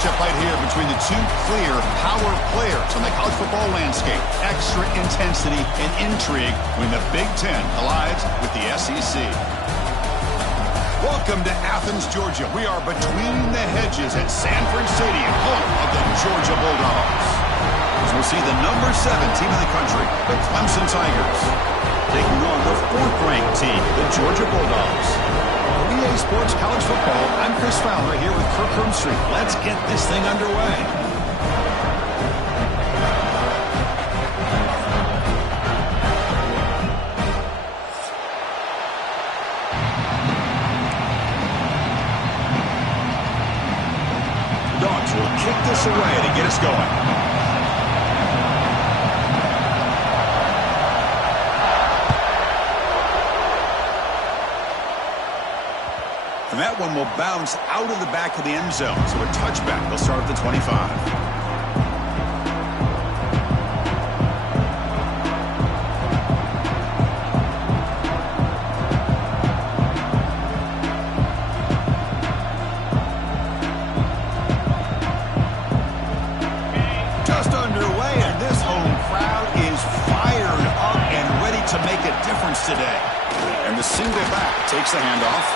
matchup right here between the two clear power players on the college football landscape. Extra intensity and intrigue when the Big Ten collides with the SEC. Welcome to Athens, Georgia. We are between the hedges at Sanford Stadium, home of the Georgia Bulldogs. As we'll see the number 7 team in the country, the Clemson Tigers, taking on the 4th-ranked team, the Georgia Bulldogs. For EA Sports College Football, I'm Chris Fowler here with Kirk Herbstreit. Let's get this thing underway. Dogs will kick this away to get us going. And that one will bounce out of the back of the end zone. So a touchback. They'll start at the 25. Just underway, and this home crowd is fired up and ready to make a difference today. And the single back takes the handoff.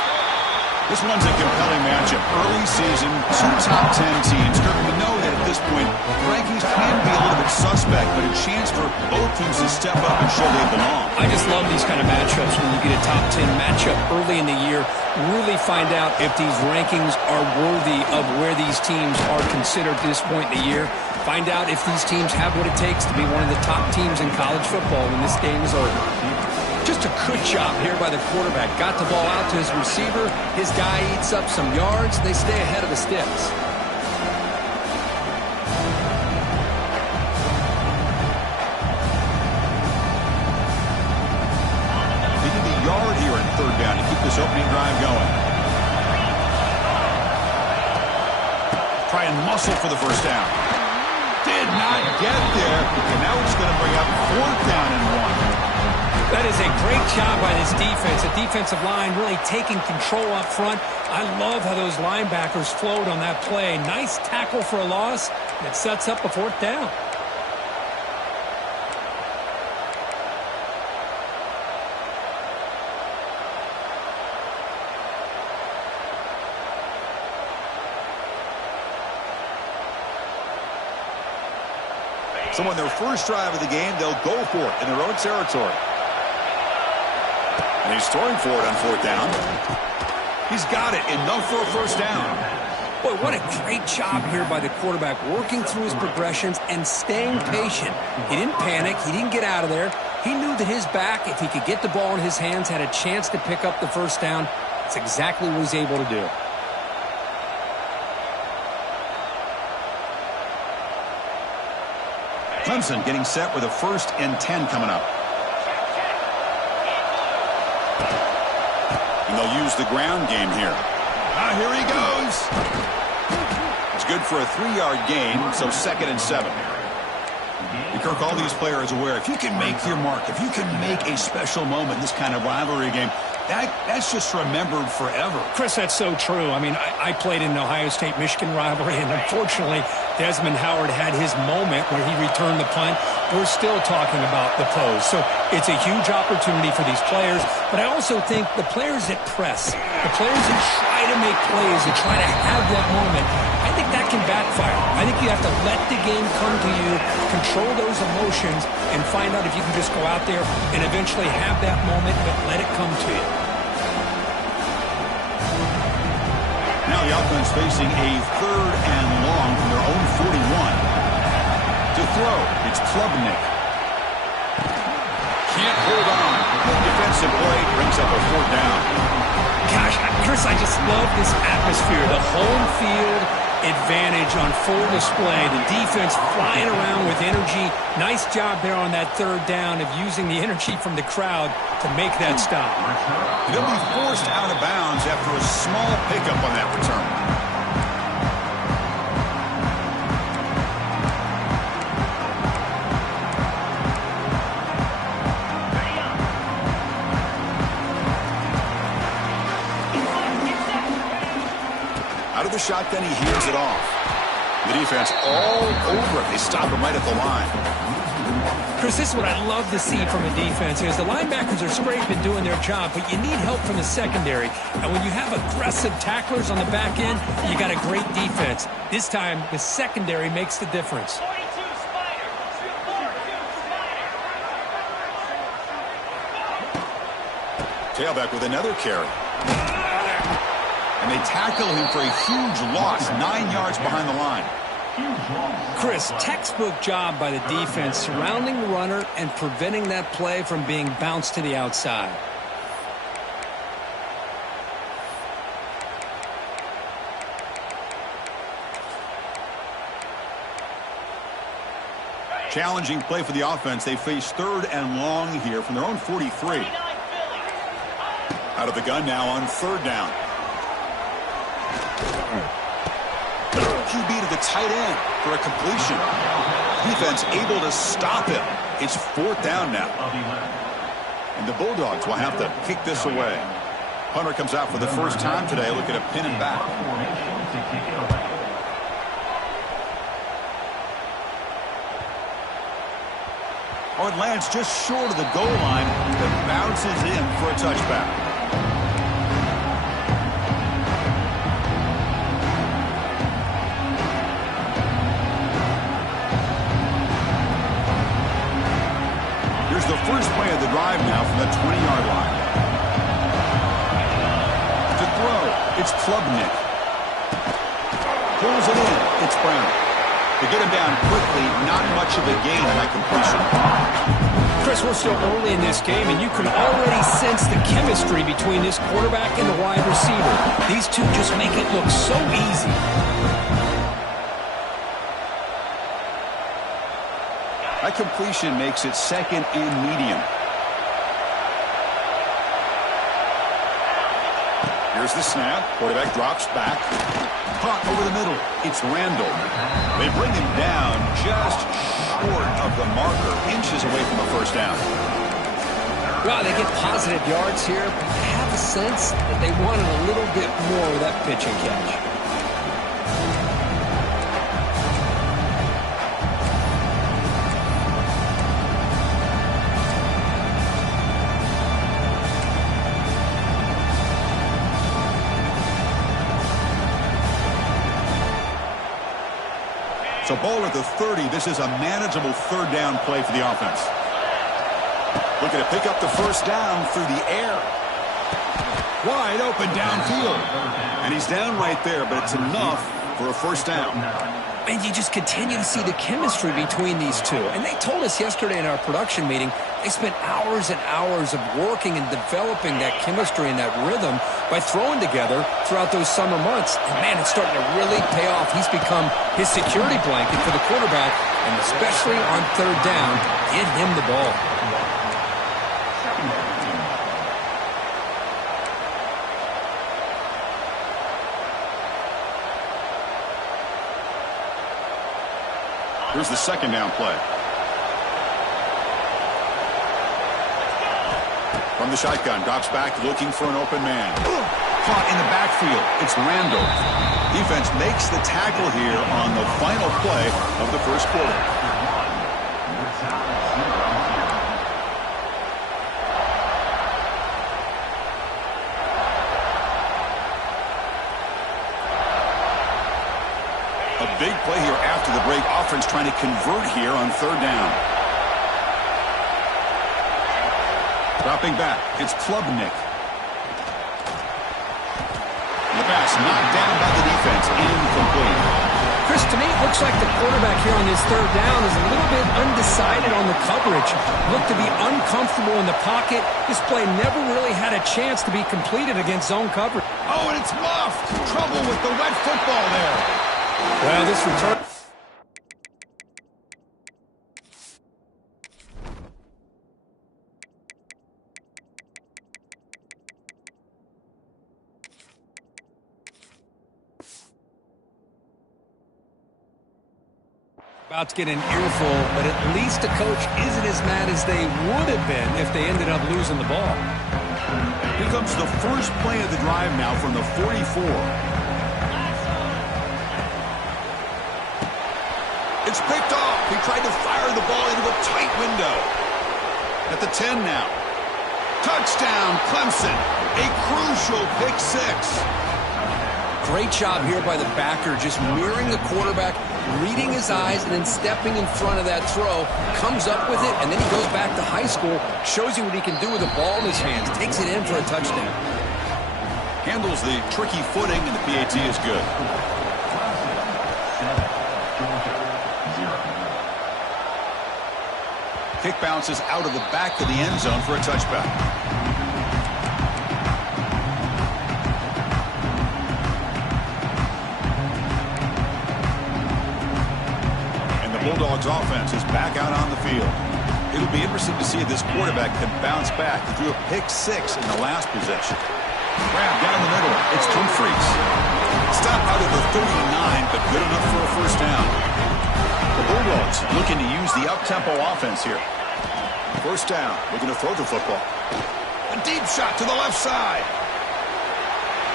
This one's a compelling matchup. Early season, 2 top 10 teams. Kirk, we know that at this point, rankings can be a little bit suspect, but a chance for both teams to step up and show they belong. I just love these kind of matchups when you get a top 10 matchup early in the year. Really find out if these rankings are worthy of where these teams are considered at this point in the year. Find out if these teams have what it takes to be one of the top teams in college football when this game is over. Just a good job here by the quarterback. Got the ball out to his receiver. His guy eats up some yards. They stay ahead of the sticks. They need a yard here in 3rd down to keep this opening drive going. Try and muscle for the 1st down. Did not get there, and now it's going to bring up 4th down and 1. That is a great job by this defense. The defensive line really taking control up front. I love how those linebackers flowed on that play. Nice tackle for a loss. It sets up a 4th down. So on their first drive of the game, they'll go for it in their own territory. And he's throwing for it on 4th down. He's got it. Enough for a 1st down. Boy, what a great job here by the quarterback, working through his progressions and staying patient. He didn't panic. He didn't get out of there. He knew that his back, if he could get the ball in his hands, had a chance to pick up the 1st down. That's exactly what he's able to do. Clemson getting set with a 1st and 10 coming up. And they'll use the ground game here. Here he goes. It's good for a 3-yard gain, so 2nd and 7. And Kirk, all these players aware, if you can make your mark, if you can make a special moment in this kind of rivalry game, that's just remembered forever. Chris, that's so true. I mean, I played in the Ohio State-Michigan rivalry, and unfortunately, Desmond Howard had his moment where he returned the punt. We're still talking about the pose. So it's a huge opportunity for these players, but I also think the players that press, the players that try to make plays, that try to have that moment, I think that can backfire. I think you have to let the game come to you, control those emotions, and find out if you can just go out there and eventually have that moment, but let it come to you. Now the offense facing a 3rd and long from their own 41. To throw, it's Klubnik. Can't hold on. Defensive play brings up a 4th down. Gosh, Chris, I just love this atmosphere. The home field advantage on full display. The defense flying around with energy. Nice job there on that 3rd down of using the energy from the crowd to make that stop. They'll be forced out of bounds after a small pickup on that return. Out of the shotgun, he hands it off. The defense all over it. They stop him right at the line. Chris, this is what I love to see from a defense is the linebackers are scraping doing their job, but you need help from the secondary. And when you have aggressive tacklers on the back end, you got a great defense. This time, the secondary makes the difference. Tailback with another carry. And they tackle him for a huge loss, 9 yards behind the line. Chris, textbook job by the defense surrounding the runner and preventing that play from being bounced to the outside. Challenging play for the offense. They face 3rd and long here from their own 43. Out of the gun now on 3rd down. QB to the tight end for a completion. Defense able to stop him. It's 4th down now. And the Bulldogs will have to kick this away. Punter comes out for the first time today. Look at a pin and back. Oh, it lands just short of the goal line. That bounces in for a touchback. Here's the first play of the drive now from the 20-yard line. To throw, it's Klubnik. Pulls it in, it's Brown. To get him down quickly, not much of a gain on that completion. Chris, we're still early in this game, and you can already sense the chemistry between this quarterback and the wide receiver. These two just make it look so easy. That completion makes it 2nd and medium. Here's the snap. Quarterback drops back. Caught over the middle. It's Randall. They bring him down just short of the marker, inches away from a first down. Well, they get positive yards here, but I have a sense that they wanted a little bit more with that pitch and catch. So ball at the 30. This is a manageable 3rd down play for the offense. Looking to pick up the first down through the air. Wide open downfield. And he's down right there, but it's enough for a first down. And you just continue to see the chemistry between these two. And they told us yesterday in our production meeting, they spent hours and hours of working and developing that chemistry and that rhythm by throwing together throughout those summer months. And, man, it's starting to really pay off. He's become his security blanket for the quarterback, and especially on 3rd down, get him the ball. Here's the 2nd down play. From the shotgun, drops back, looking for an open man. Caught in the backfield. It's Randall. Defense makes the tackle here on the final play of the first quarter. A big play here after the break. Offense trying to convert here on 3rd down. Dropping back, it's Klubnik. The pass knocked down by the defense, incomplete. Chris, to me, it looks like the quarterback here on this 3rd down is a little bit undecided on the coverage. Looked to be uncomfortable in the pocket. This play never really had a chance to be completed against zone coverage. Oh, and it's muffed. Trouble with the wet football there. Well, this return... About to get an earful, but at least the coach isn't as mad as they would have been if they ended up losing the ball. Here comes the first play of the drive now from the 44. tried to fire the ball into a tight window. At the 10 now. Touchdown, Clemson. A crucial pick six. Great job here by the backer, just mirroring the quarterback, reading his eyes, and then stepping in front of that throw, comes up with it, and then he goes back to high school, shows you what he can do with the ball in his hands, takes it in for a touchdown. Handles the tricky footing, and the PAT is good. Kick bounces out of the back of the end zone for a touchback. Bulldogs offense is back out on the field. It'll be interesting to see if this quarterback can bounce back. He threw a pick six in the last possession. Grab down the middle. It's Humphries. Stop out of the 39, but good enough for a first down. The Bulldogs looking to use the up-tempo offense here. First down, looking to throw the football. A deep shot to the left side.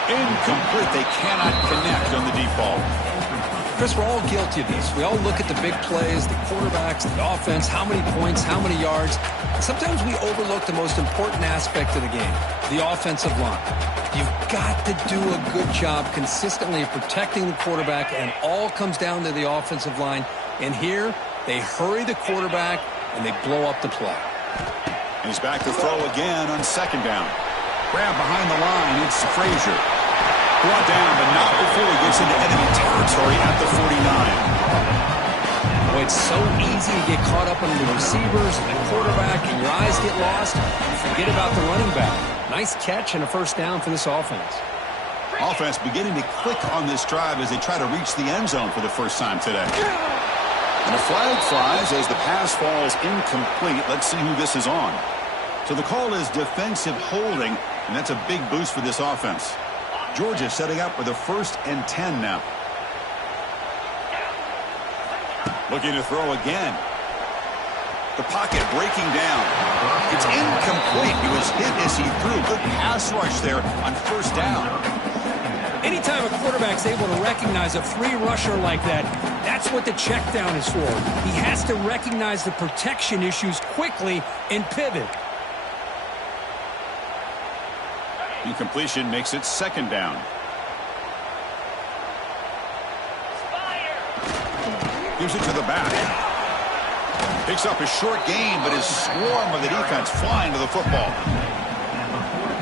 Incomplete. They cannot connect on the deep ball. Chris, we're all guilty of this. We all look at the big plays, the quarterbacks, the offense, how many points, how many yards. And sometimes we overlook the most important aspect of the game, the offensive line. You've got to do a good job consistently of protecting the quarterback, and it all comes down to the offensive line. And here, they hurry the quarterback, and they blow up the play. He's back to throw again on second down. Grab behind the line. It's Frazier. Brought down, but not before he gets into enemy territory at the 49. Boy, it's so easy to get caught up on the receivers and the quarterback, and your eyes get lost. Forget about the running back. Nice catch and a first down for this offense. Offense beginning to click on this drive as they try to reach the end zone for the first time today. And a flag flies as the pass falls incomplete. Let's see who this is on. So the call is defensive holding, and that's a big boost for this offense. Georgia setting up with a 1st and 10 now. Looking to throw again. The pocket breaking down. It's incomplete. He was hit as he threw. Good pass rush there on first down. Anytime a quarterback's able to recognize a free rusher like that, that's what the check down is for. He has to recognize the protection issues quickly and pivot. Incompletion makes it second down. Gives it to the back. Picks up a short gain, but his swarm of the defense flying to the football.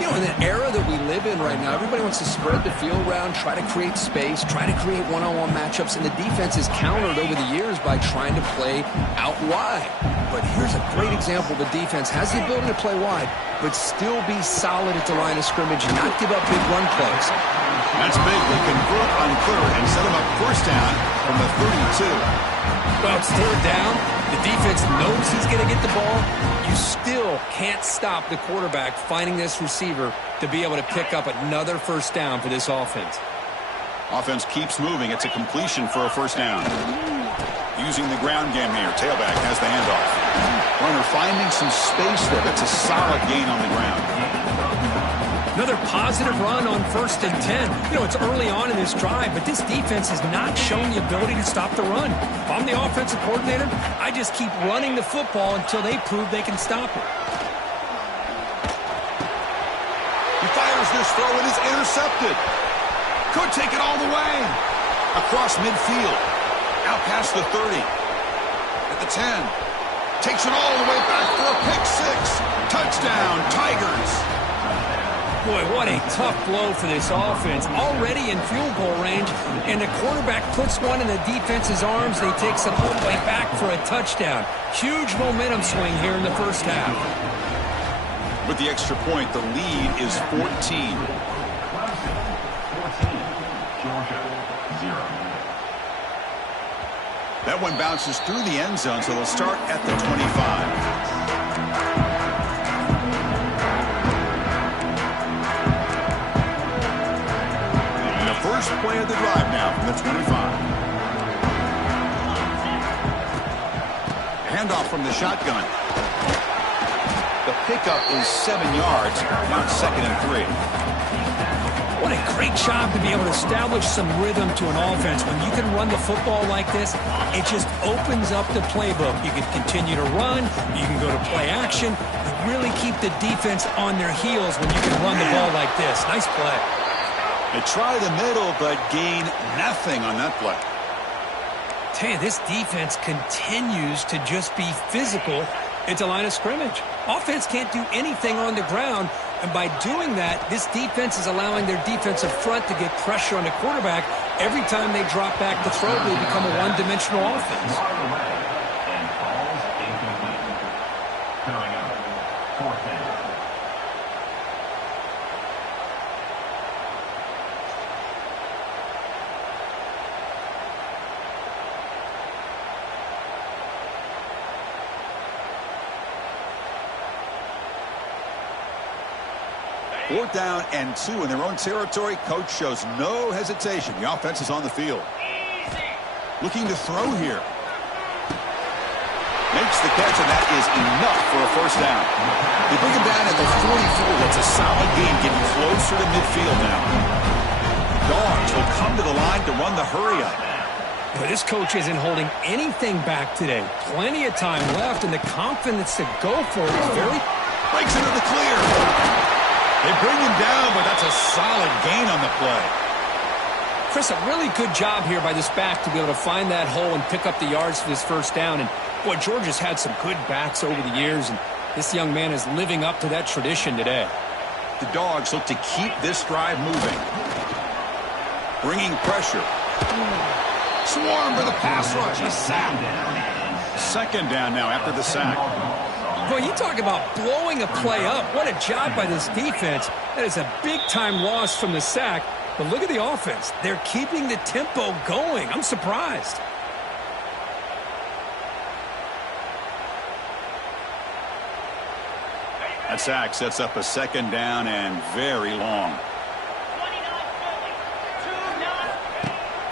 You know, in the era that we live in right now, everybody wants to spread the field around, try to create space, try to create one-on-one matchups, and the defense is countered over the years by trying to play out wide. But here's a great example. The defense has the ability to play wide, but still be solid at the line of scrimmage and not give up big run plays. That's big. They convert on third and set him up first down from the 32. Well, it's third down. The defense knows he's going to get the ball. You still can't stop the quarterback finding this receiver to be able to pick up another first down for this offense. Offense keeps moving. It's a completion for a first down. Using the ground game here. Tailback has the handoff. Runner finding some space there. That's a solid gain on the ground. Another positive run on 1st and 10. You know, it's early on in this drive, but this defense has not shown the ability to stop the run. If I'm the offensive coordinator, I just keep running the football until they prove they can stop it. He fires this throw and is intercepted. Could take it all the way. Across midfield. Out past the 30. At the 10. Takes it all the way back for a pick six. Touchdown, Tigers. Boy, what a tough blow for this offense. Already in field goal range, and the quarterback puts one in the defense's arms. They take it all the way back for a touchdown. Huge momentum swing here in the first half. With the extra point, the lead is 14. That one bounces through the end zone, so they'll start at the 25. First play of the drive now from the 25. Handoff from the shotgun. The pickup is 7 yards. Now it's 2nd and 3. What a great job to be able to establish some rhythm to an offense. When you can run the football like this, it just opens up the playbook. You can continue to run. You can go to play action. You really keep the defense on their heels when you can run the ball like this. Nice play. They try the middle, but gain nothing on that play. Tell you, this defense continues to just be physical at the line of scrimmage. Offense can't do anything on the ground, and by doing that, this defense is allowing their defensive front to get pressure on the quarterback. Every time they drop back to throw, they become a one-dimensional offense. Fourth down and 2 in their own territory. Coach shows no hesitation. The offense is on the field. Looking to throw here. Makes the catch, and that is enough for a first down. They bring him down at the 44. That's a solid gain, getting closer to midfield now. Dogs will come to the line to run the hurry-up. But this coach isn't holding anything back today. Plenty of time left, and the confidence to go for it is very... Breaks into the clear. They bring him down, but that's a solid gain on the play. Chris, a really good job here by this back to be able to find that hole and pick up the yards for this first down. And, boy, Georgia's had some good backs over the years, and this young man is living up to that tradition today. The Dogs look to keep this drive moving. Bringing pressure. Swarm for the pass rush. A sack. Second down now after the sack. Boy, you talk about blowing a play up. What a job by this defense. That is a big-time loss from the sack. But look at the offense. They're keeping the tempo going. I'm surprised. That sack sets up a second down and very long.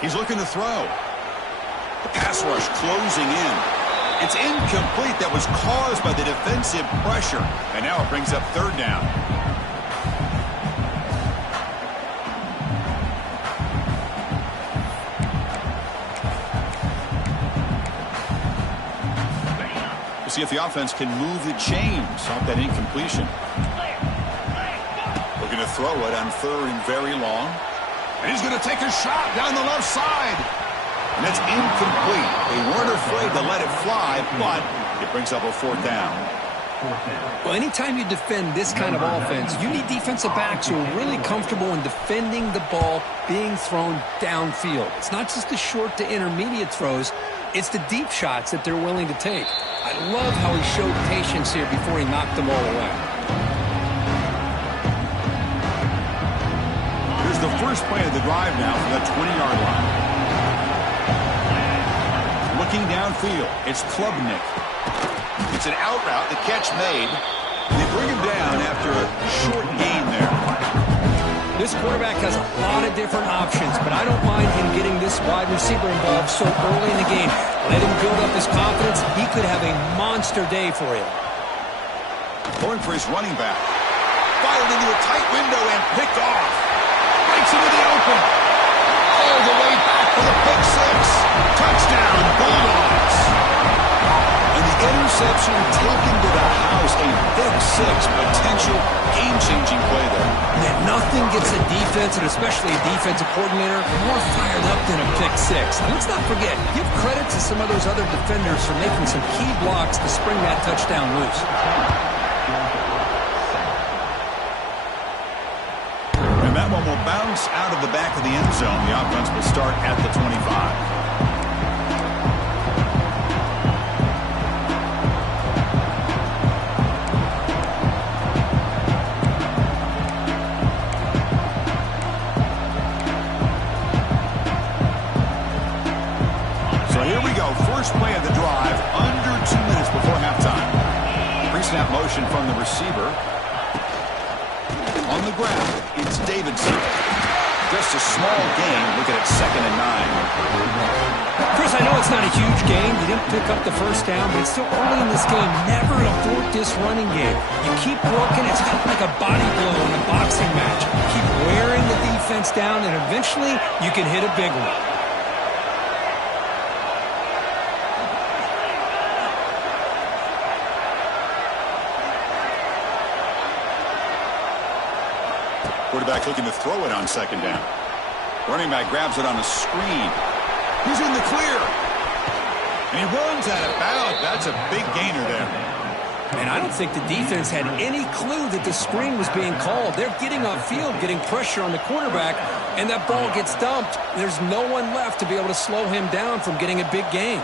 He's looking to throw. The pass rush closing in. It's incomplete. That was caused by the defensive pressure. And now it brings up third down. We'll see if the offense can move the chains off that incompletion. Looking to throw it on third and very long. And he's going to take a shot down the left side. And that's incomplete. They weren't afraid to let it fly, but it brings up a fourth down. Well, anytime you defend this kind of offense, you need defensive backs who are really comfortable in defending the ball being thrown downfield. It's not just the short to intermediate throws. It's the deep shots that they're willing to take. I love how he showed patience here before he knocked them all away. Here's the first play of the drive now from the 20-yard line. Looking downfield, it's Klubnik. It's an out route, the catch made. They bring him down after a short gain there. This quarterback has a lot of different options, but I don't mind him getting this wide receiver involved so early in the game. Let him build up his confidence. He could have a monster day for him. Going for his running back. Fired into a tight window and picked off. Breaks into the open. All the way back for the pick six. Touchdown, Bulldogs. And the interception taken to the house. A pick six, potential game-changing play there. Man, nothing gets a defense, and especially a defensive coordinator, more fired up than a pick six. And let's not forget, give credit to some of those other defenders for making some key blocks to spring that touchdown loose. That one will bounce out of the back of the end zone. The offense will start at the 25. So here we go. First play of the drive, under 2 minutes before halftime. Pre-snap motion from the receiver. On the ground, it's Davidson. Just a small gain. Look at it, 2nd and 9. Chris, I know it's not a huge gain. You didn't pick up the first down, but it's still early in this game. Never abort this running game. You keep working. It's kind of like a body blow in a boxing match. Keep wearing the defense down, and eventually you can hit a big one. Quarterback looking to throw it on second down. Running back grabs it on a screen. He's in the clear. And he runs out of bounds. That's a big gainer there. And I don't think the defense had any clue that the screen was being called. They're getting off field, getting pressure on the quarterback, and that ball gets dumped. There's no one left to be able to slow him down from getting a big gain.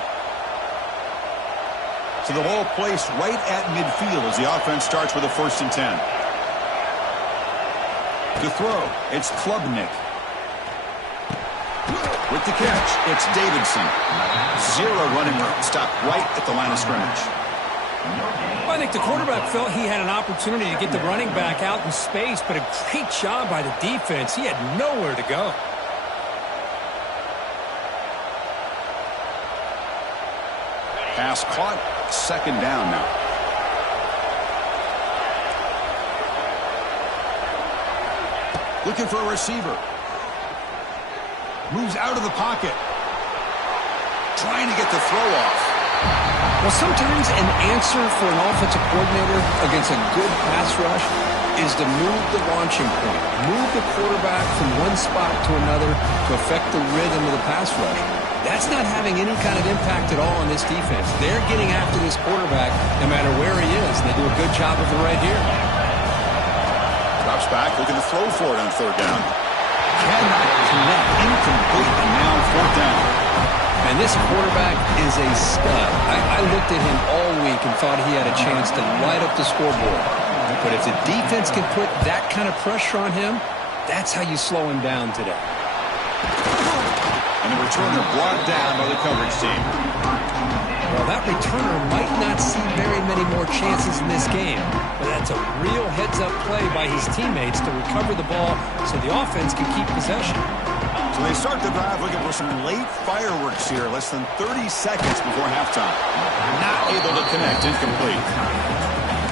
So the ball placed right at midfield as the offense starts with a 1st and 10. To throw, it's Klubnik. With the catch, it's Davidson. 0 running room. Stopped right at the line of scrimmage. I think the quarterback felt he had an opportunity to get the running back out in space, but a great job by the defense. He had nowhere to go. Pass caught. 2nd down now. Looking for a receiver. Moves out of the pocket. Trying to get the throw off. Well, sometimes an answer for an offensive coordinator against a good pass rush is to move the launching point. Move the quarterback from one spot to another to affect the rhythm of the pass rush. That's not having any kind of impact at all on this defense. They're getting after this quarterback no matter where he is, and they do a good job of it right here. Drops back, looking to throw for it on 3rd down. Cannot connect. Incomplete, and now 4th down. And this quarterback is a stud. I looked at him all week and thought he had a chance to light up the scoreboard. But if the defense can put that kind of pressure on him, that's how you slow him down today. And the returner brought down by the coverage team. Well, that returner might not see very many more chances in this game, but that's a real heads-up play by his teammates to recover the ball so the offense can keep possession. So they start the drive looking for some late fireworks here, less than 30 seconds before halftime. Not able to connect, incomplete.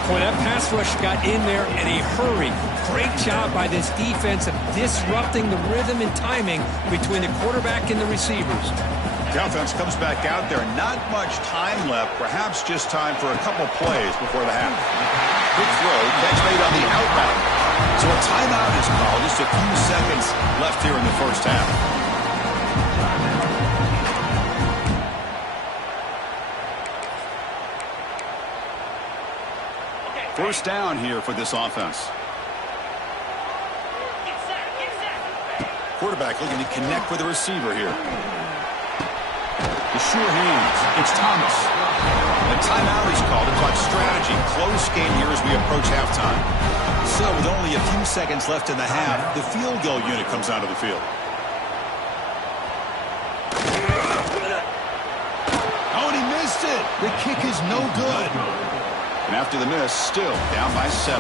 Boy, that pass rush got in there in a hurry. Great job by this defense of disrupting the rhythm and timing between the quarterback and the receivers. The offense comes back out there. Not much time left. Perhaps just time for a couple plays before the half. Quick throw. Catch made on the outbound. So a timeout is called. Just a few seconds left here in the first half. First down here for this offense. Quarterback looking to connect with the receiver here. The sure hands. It's Thomas. The timeout is called to talk strategy. Close game here as we approach halftime. So with only a few seconds left in the half, the field goal unit comes onto the field. Oh, and he missed it. The kick is no good. And after the miss, still down by 7.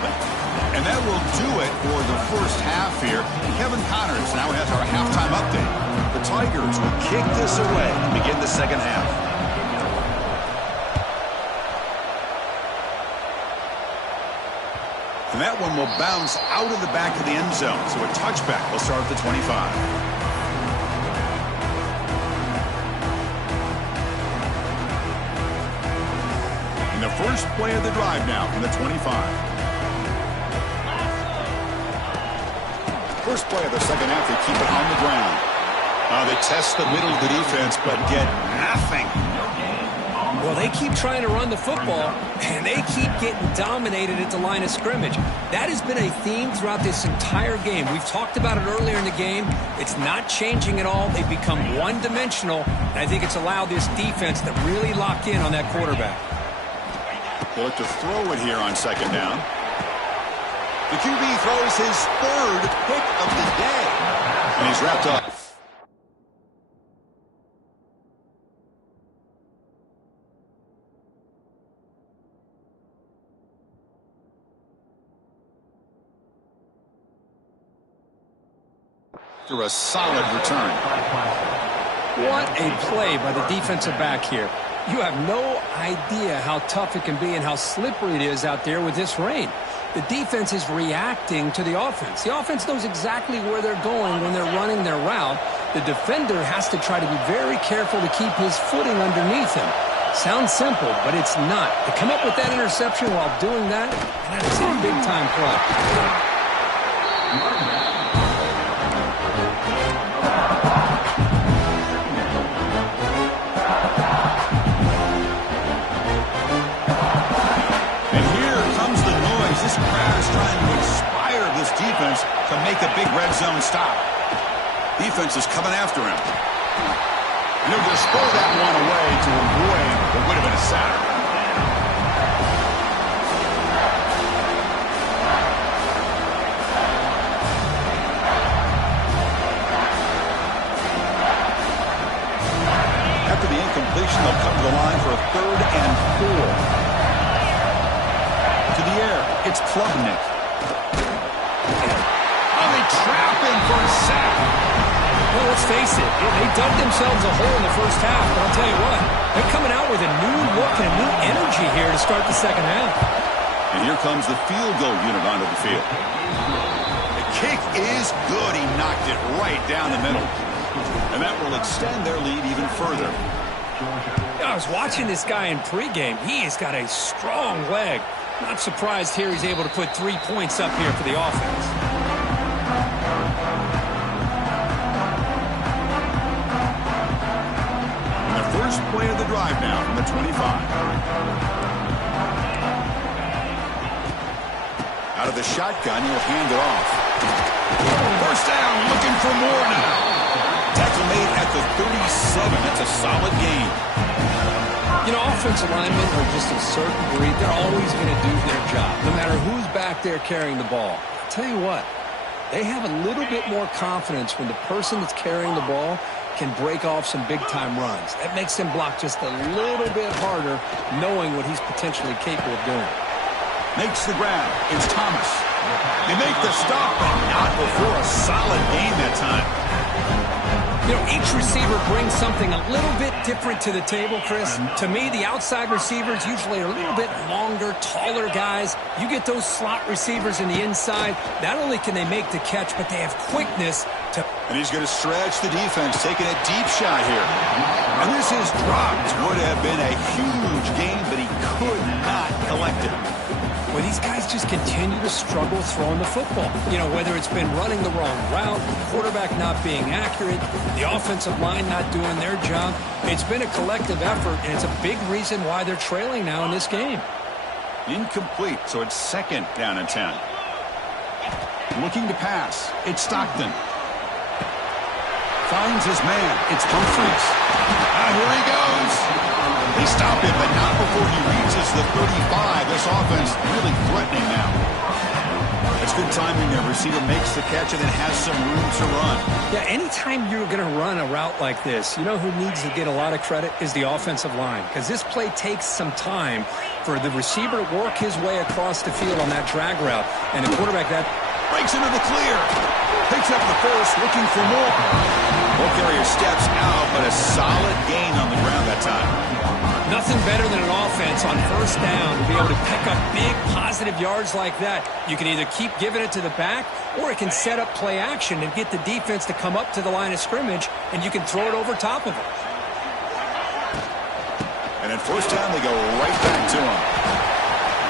And that will do it for the first half here. Kevin Connors now has our halftime update. The Tigers will kick this away and begin the second half. And that one will bounce out of the back of the end zone. So a touchback will start at the 25. And the first play of the drive now from the 25. First play of the second half, they keep it on the ground. They test the middle of the defense, but get nothing. Well, they keep trying to run the football, and they keep getting dominated at the line of scrimmage. That has been a theme throughout this entire game. We've talked about it earlier in the game. It's not changing at all. They've become one-dimensional, and I think it's allowed this defense to really lock in on that quarterback. They look to throw it here on second down. The QB throws his 3rd pick of the day. And he's wrapped up. After a solid return. What a play by the defensive back here. You have no idea how tough it can be and how slippery it is out there with this rain. The defense is reacting to the offense. The offense knows exactly where they're going when they're running their route. The defender has to try to be very careful to keep his footing underneath him. Sounds simple, but it's not. To come up with that interception while doing that, that is a big-time play. And here comes the noise. This crowd's trying to inspire this defense to make a big red zone stop. Defense is coming after him. And he'll just throw that one away to avoid what would have been a sack. After the incompletion, they'll come to the line for a 3rd and 4. To the air, it's Klubnik. Oh, they trap him for a sack. Well, let's face it, they dug themselves a hole in the first half, but I'll tell you what, they're coming out with a new look and a new energy here to start the second half. And here comes the field goal unit onto the field. The kick is good. He knocked it right down the middle. And that will extend their lead even further. I was watching this guy in pregame. He has got a strong leg. Not surprised here he's able to put 3 points up here for the offense. First play of the drive now from the 25. Out of the shotgun, he'll hand it off. First down, looking for more now. Tackle made at the 37. That's a solid gain. You know, offensive linemen are just a certain breed. They're always going to do their job, no matter who's back there carrying the ball. I'll tell you what, they have a little bit more confidence when the person that's carrying the ball can break off some big-time runs. That makes him block just a little bit harder, knowing what he's potentially capable of doing. Makes the grab. It's Thomas. They make the stop, but not before a solid gain that time. You know, each receiver brings something a little bit different to the table, Chris. To me, the outside receivers usually are a little bit longer, taller guys. You get those slot receivers in the inside, not only can they make the catch, but they have quickness to... And he's going to stretch the defense, taking a deep shot here. And this is dropped. Would have been a huge gain, but he could not collect it. Well, these guys just continue to struggle throwing the football. You know, whether it's been running the wrong route, the quarterback not being accurate, the offensive line not doing their job. It's been a collective effort, and it's a big reason why they're trailing now in this game. Incomplete, so it's 2nd down and 10. Looking to pass. It's Stockton. Finds his man. It's Humphries. Here he goes. They stop him, but not before he reaches the 35. This offense really threatening now. It's good timing there. Receiver makes the catch and then has some room to run. Yeah, anytime you're going to run a route like this, you know who needs to get a lot of credit is the offensive line, because this play takes some time for the receiver to work his way across the field on that drag route, and the quarterback that breaks into the clear. Picks up the first, looking for more. Ball carrier steps out, but a solid gain on the ground that time. Nothing better than an offense on first down to be able to pick up big positive yards like that. You can either keep giving it to the back, or it can set up play action and get the defense to come up to the line of scrimmage, and you can throw it over top of them. And at first down, they go right back to him.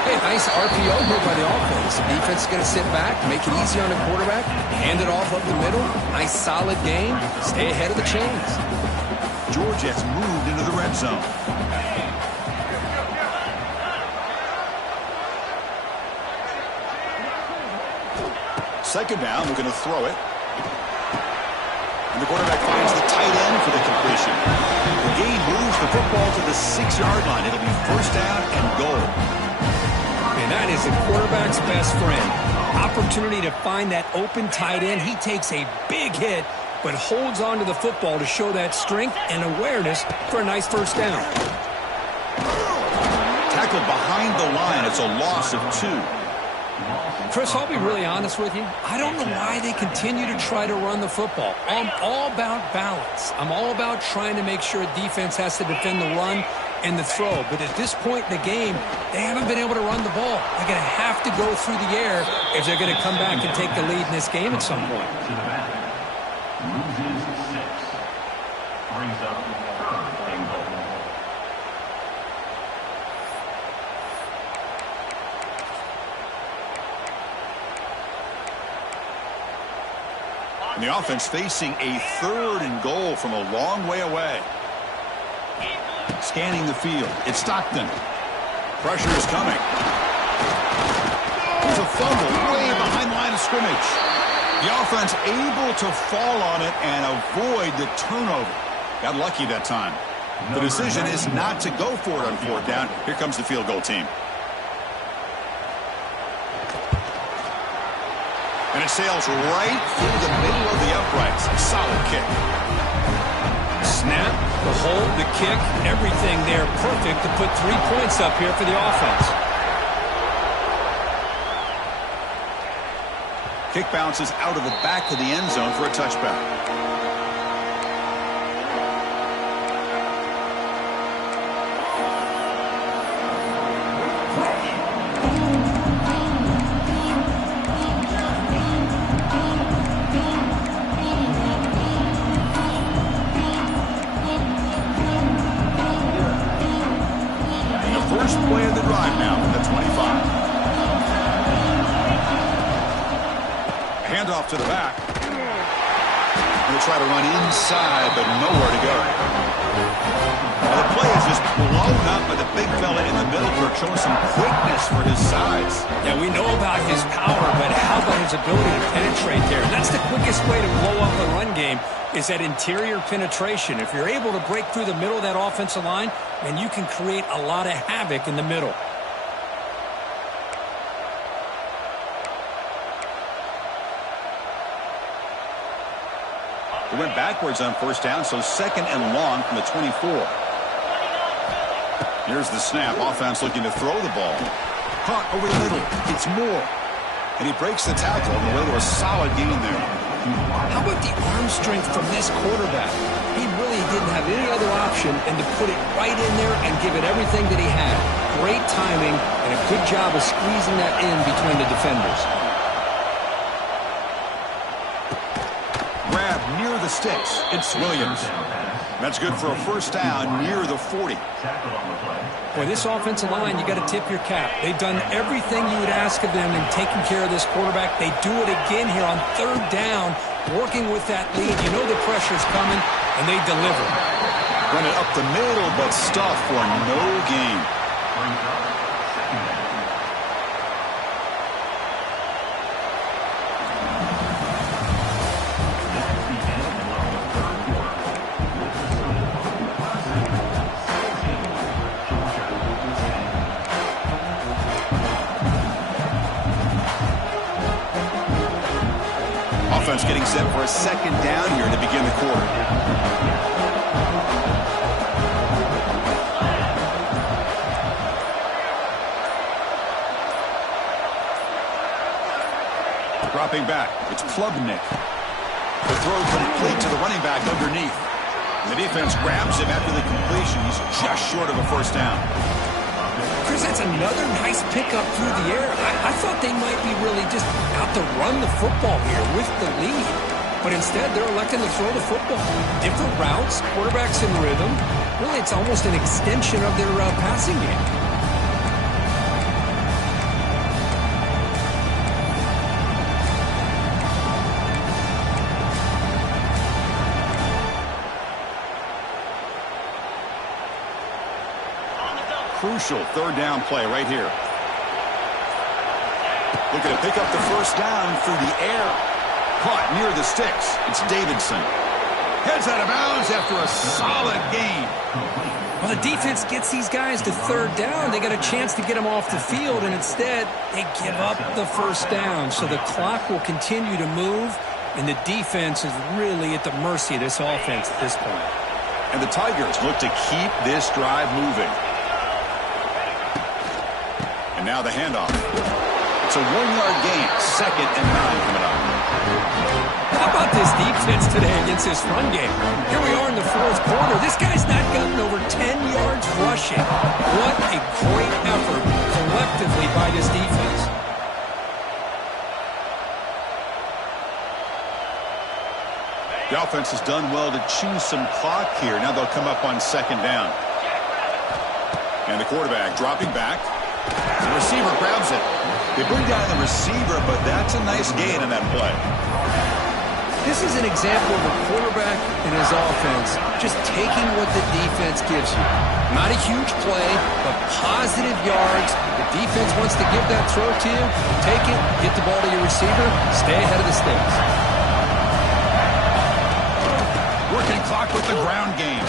Hey, nice RPO here by the offense. The defense is going to sit back, make it easy on the quarterback, hand it off up the middle. Nice solid game. Stay ahead of the chains. Georgia's moved into the red zone. Second down, they're going to throw it. And the quarterback finds the tight end for the completion. The gain moves the football to the 6-yard line. It'll be first down and goal. And that is the quarterback's best friend. Opportunity to find that open tight end. He takes a big hit, but holds on to the football to show that strength and awareness for a nice first down. Tackled behind the line. It's a loss of 2. Chris, I'll be really honest with you. I don't know why they continue to try to run the football. I'm all about balance. I'm all about trying to make sure defense has to defend the run and the throw. But at this point in the game, they haven't been able to run the ball. They're going to have to go through the air if they're going to come back and take the lead in this game at some point. Loses 6. Brings up 3rd and goal. And the offense facing a 3rd and goal from a long way away. Scanning the field. It's Stockton. Pressure is coming. There's a fumble way behind the line of scrimmage. The offense able to fall on it and avoid the turnover. Got lucky that time. The decision is not to go for it on 4th down. Here comes the field goal team. And it sails right through the middle of the uprights. Solid kick. Snap, the hold, the kick, everything there perfect to put 3 points up here for the offense. Kick bounces out of the back of the end zone for a touchback. Play of the drive now from the 25. Handoff to the back. They'll try to run inside, but nowhere to go. Well, the play is just blown up by the big fella in the middle, showing some quickness for his size. Yeah, we know about his power, but how about his ability to penetrate there? That's the quickest way to blow up a run game, is that interior penetration. If you're able to break through the middle of that offensive line, then you can create a lot of havoc in the middle. He went backwards on 1st down, so 2nd and long from the 24. Here's the snap. Offense looking to throw the ball. Caught over the middle. It's Moore. And he breaks the tackle on the way to a solid gain there. How about the arm strength from this quarterback? He really didn't have any other option than to put it right in there and give it everything that he had. Great timing and a good job of squeezing that in between the defenders. Grab near the sticks. It's Williams. That's good for a 1st down near the 40. Boy, this offensive line, you got to tip your cap. They've done everything you would ask of them in taking care of this quarterback. They do it again here on 3rd down, working with that lead. You know the pressure's coming, and they deliver. Run it up the middle, but stuff for no gain. Offense getting set for a 2nd down here to begin the quarter. Dropping back. It's Klubnik. The throw complete to the running back underneath. The defense grabs him after the completion. He's just short of a 1st down. Chris, that's another nice pickup through the air. I thought they might be really just out to run the football here with the lead. But instead, they're electing to throw the football. Different routes, quarterbacks in rhythm. Really, it's almost an extension of their passing game. Crucial 3rd down play right here. Looking to pick up the 1st down through the air. Caught near the sticks. It's Davidson. Heads out of bounds after a solid gain. Well, the defense gets these guys to 3rd down. They got a chance to get them off the field, and instead they give up the 1st down. So the clock will continue to move, and the defense is really at the mercy of this offense at this point. And the Tigers look to keep this drive moving. And now the handoff. It's a 1-yard gain. 2nd and 9 coming up. How about this defense today against this run game? Here we are in the 4th quarter. This guy's not gotten over 10 yards rushing. What a great effort collectively by this defense. The offense has done well to choose some clock here. Now they'll come up on 2nd down. And the quarterback dropping back. The receiver grabs it. They bring down the receiver, but that's a nice gain on that play. This is an example of a quarterback and his offense just taking what the defense gives you. Not a huge play, but positive yards. The defense wants to give that throw to you. Take it, get the ball to your receiver, stay ahead of the sticks. Working clock with the ground game.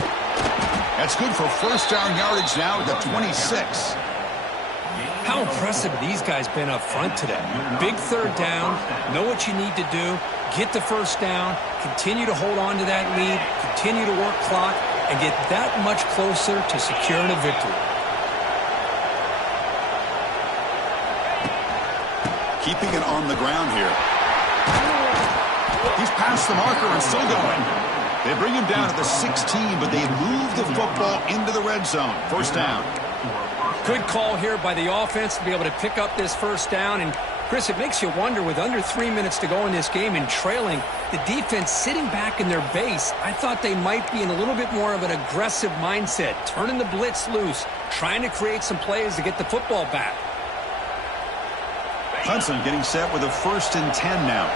That's good for 1st down yardage now at the 26. How impressive these guys been up front today. Big 3rd down, know what you need to do, get the 1st down, continue to hold on to that lead, continue to work clock, and get that much closer to securing a victory. Keeping it on the ground here. He's past the marker and still going. They bring him down at the 16, but they move the football into the red zone. 1st down. Good call here by the offense to be able to pick up this 1st down. And, Chris, it makes you wonder, with under 3 minutes to go in this game and trailing, the defense sitting back in their base, I thought they might be in a little bit more of an aggressive mindset, turning the blitz loose, trying to create some plays to get the football back. Hudson getting set with a 1st and 10 now.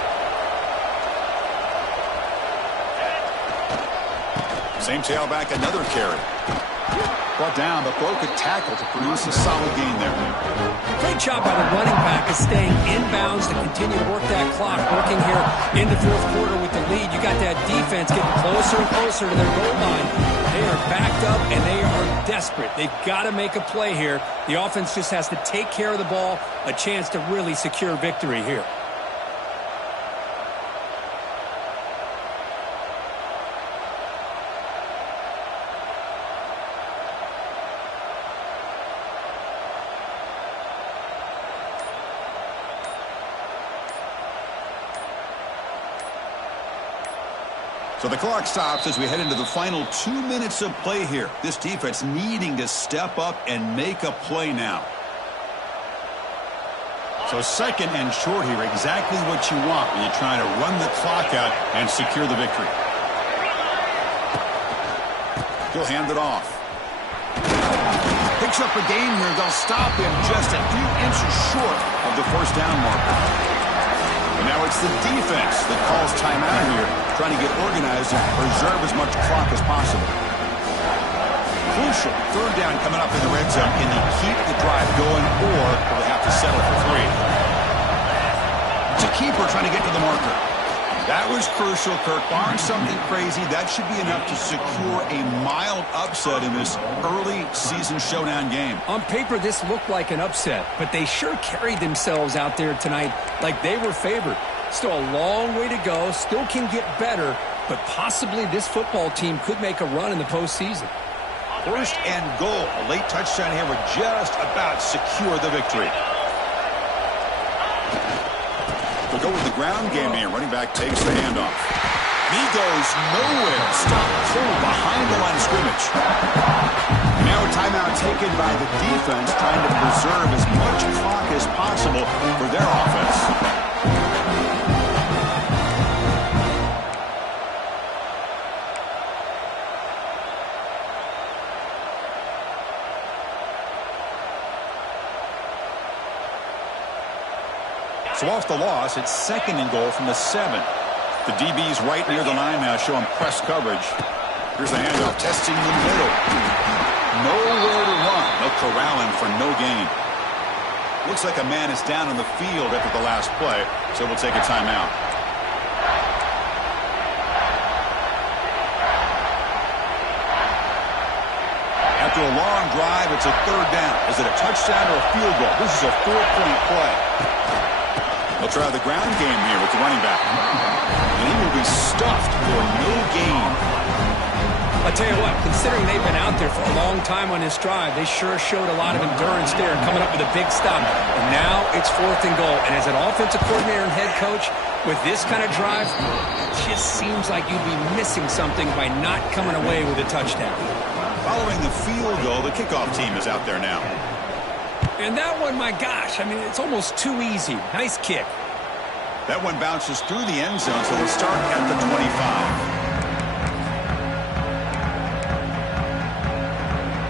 Same tailback, another carry. Brought down, but broke a tackle to produce a solid gain there. Great job by the running back of staying inbounds to continue to work that clock, working here in the 4th quarter with the lead. You got that defense getting closer and closer to their goal line. They are backed up, and they are desperate. They've got to make a play here. The offense just has to take care of the ball, a chance to really secure victory here. So the clock stops as we head into the final 2 minutes of play here. This defense needing to step up and make a play now. So 2nd and short here, exactly what you want when you're trying to run the clock out and secure the victory. He'll hand it off. Picks up a gain here. They'll stop him just a few inches short of the 1st down marker. And now it's the defense that calls timeout here, trying to get organized and preserve as much clock as possible. Crucial 3rd down coming up in the red zone. Can they keep the drive going, or will they have to settle for 3? It's a keeper trying to get to the marker. That was crucial, Kirk. Barring something crazy, that should be enough to secure a mild upset in this early season showdown game. On paper, this looked like an upset, but they sure carried themselves out there tonight like they were favored. Still a long way to go, still can get better, but possibly this football team could make a run in the postseason. 1st and goal. A late touchdown here would just about secure the victory. They'll go with the ground game here. Running back takes the handoff. He goes nowhere. Stopped cold behind the line of scrimmage. Now a timeout taken by the defense, trying to preserve as much clock as possible for their offense. So off the loss, it's 2nd and goal from the 7. The DB's right near the line now, showing press coverage. Here's the handoff, testing the middle. Nowhere to run. They'll corral him for no gain. Looks like a man is down on the field after the last play, so we'll take a timeout. After a long drive, it's a 3rd down. Is it a touchdown or a field goal? This is a 4-point play. They'll try the ground game here with the running back. And he will be stuffed for no gain. I'll tell you what, considering they've been out there for a long time on this drive, they sure showed a lot of endurance there, coming up with a big stop. And now it's 4th and goal. And as an offensive coordinator and head coach, with this kind of drive, it just seems like you'd be missing something by not coming away with a touchdown. Following the field goal, the kickoff team is out there now. And that one, my gosh, I mean, it's almost too easy. Nice kick. That one bounces through the end zone, so they start at the 25.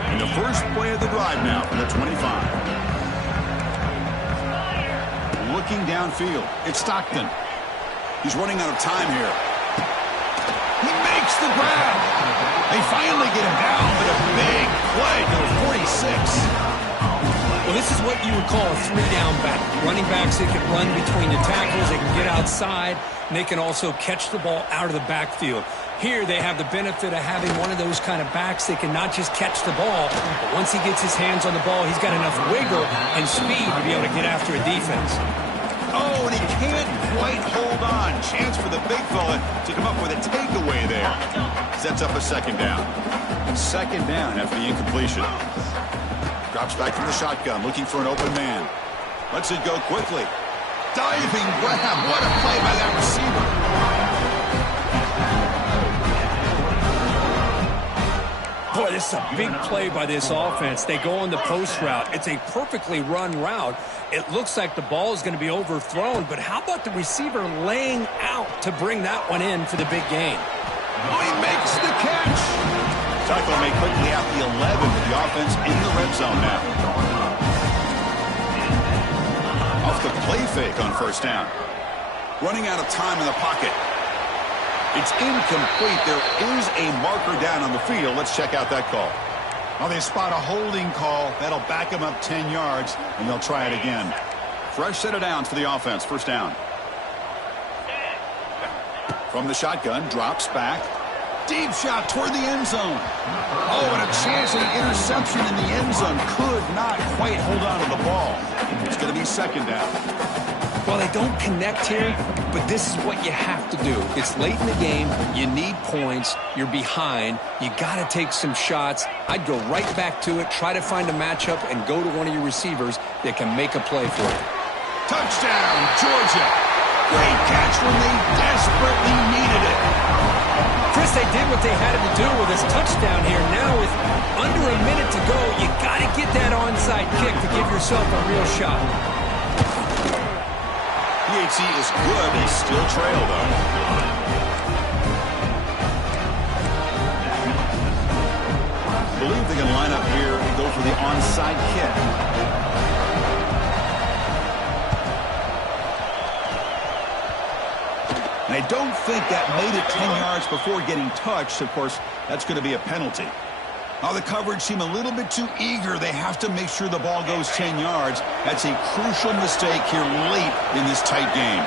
And the first play of the drive now from the 25. Looking downfield, it's Stockton. He's running out of time here. He makes the grab. They finally get him down, but a big play to the 46. Well, this is what you would call a 3-down back. Running backs that can run between the tackles, they can get outside, and they can also catch the ball out of the backfield. Here they have the benefit of having one of those kind of backs that can not just catch the ball, but once he gets his hands on the ball, he's got enough wiggle and speed to be able to get after a defense. Oh, and he can't quite hold on. Chance for the big fella to come up with a takeaway there. Sets up a 2nd down. 2nd down after the incompletion. Drops back from the shotgun, looking for an open man. Lets it go quickly. Diving grab. What a play by that receiver. Boy, this is a big play by this offense. They go on the post route. It's a perfectly run route. It looks like the ball is going to be overthrown, but how about the receiver laying out to bring that one in for the big gain? Oh, he makes the catch. Tackle made quickly at the 11 with the offense in the red zone now. Off the play fake on 1st down. Running out of time in the pocket. It's incomplete. There is a marker down on the field. Let's check out that call. Well, they spot a holding call. That'll back them up 10 yards, and they'll try it again. Fresh set of downs for the offense. 1st down. From the shotgun, drops back. Deep shot toward the end zone. Oh, and a chance at an interception in the end zone. Could not quite hold on to the ball. It's going to be 2nd down. Well, they don't connect here, but this is what you have to do. It's late in the game. You need points. You're behind. You got to take some shots. I'd go right back to it, try to find a matchup, and go to one of your receivers that can make a play for you. Touchdown, Georgia. Great catch when they desperately needed it. Chris, they did what they had to do with this touchdown here. Now with under a minute to go, you got to get that onside kick to give yourself a real shot. PAT is good. They still trail, though. I believe they can line up here and go for the onside kick. And I don't think that made it 10 yards before getting touched. Of course, that's going to be a penalty. Now the coverage seemed a little bit too eager. They have to make sure the ball goes 10 yards. That's a crucial mistake here late in this tight game.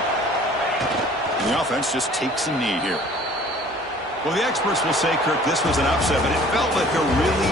And the offense just takes a knee here. Well, the experts will say, Kirk, this was an upset, but it felt like a really